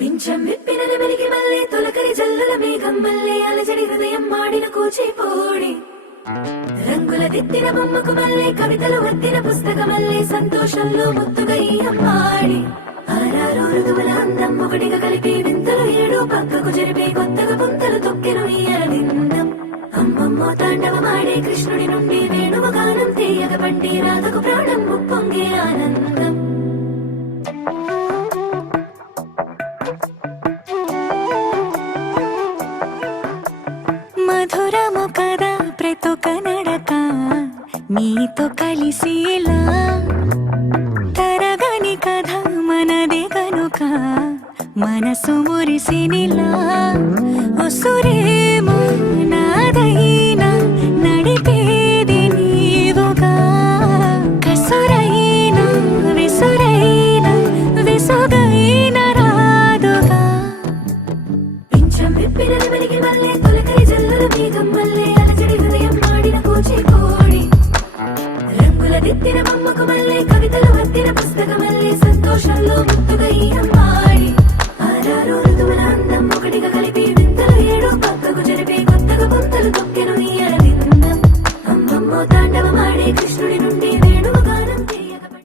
పింఛం విప్పిన నెమలికి మళ్ళీ తొలకరి జల్లుల మేఘం మళ్ళీ అలజడి హృదయం మాడిన కూచిపూడి రంగుల దిద్దిన బొమ్మకు మళ్ళీ కవితలు వద్దిన పుస్తకమల్లే సంతోషంలో ముద్దుగా ఈ అమ్మాడి ఆరారు ఋతువుల అందం ఒకటిగా కలిపి వింతలు ఏడు పక్కకు జరిపే కొత్తగా పుంతలు తొక్కెను ఈ అరవిందం అమ్మమ్మో తాండవమాడే కృష్ణుడి నుండి వేణువ గానం తీయగ పండి రాధకు ప్రాణం ఉప్పొంగే ఆనందం మధురము కదా ప్రతొక నడక నీతో కలిసేలా తరగని కథ మనదే కనుక మనసు మురిసినిలా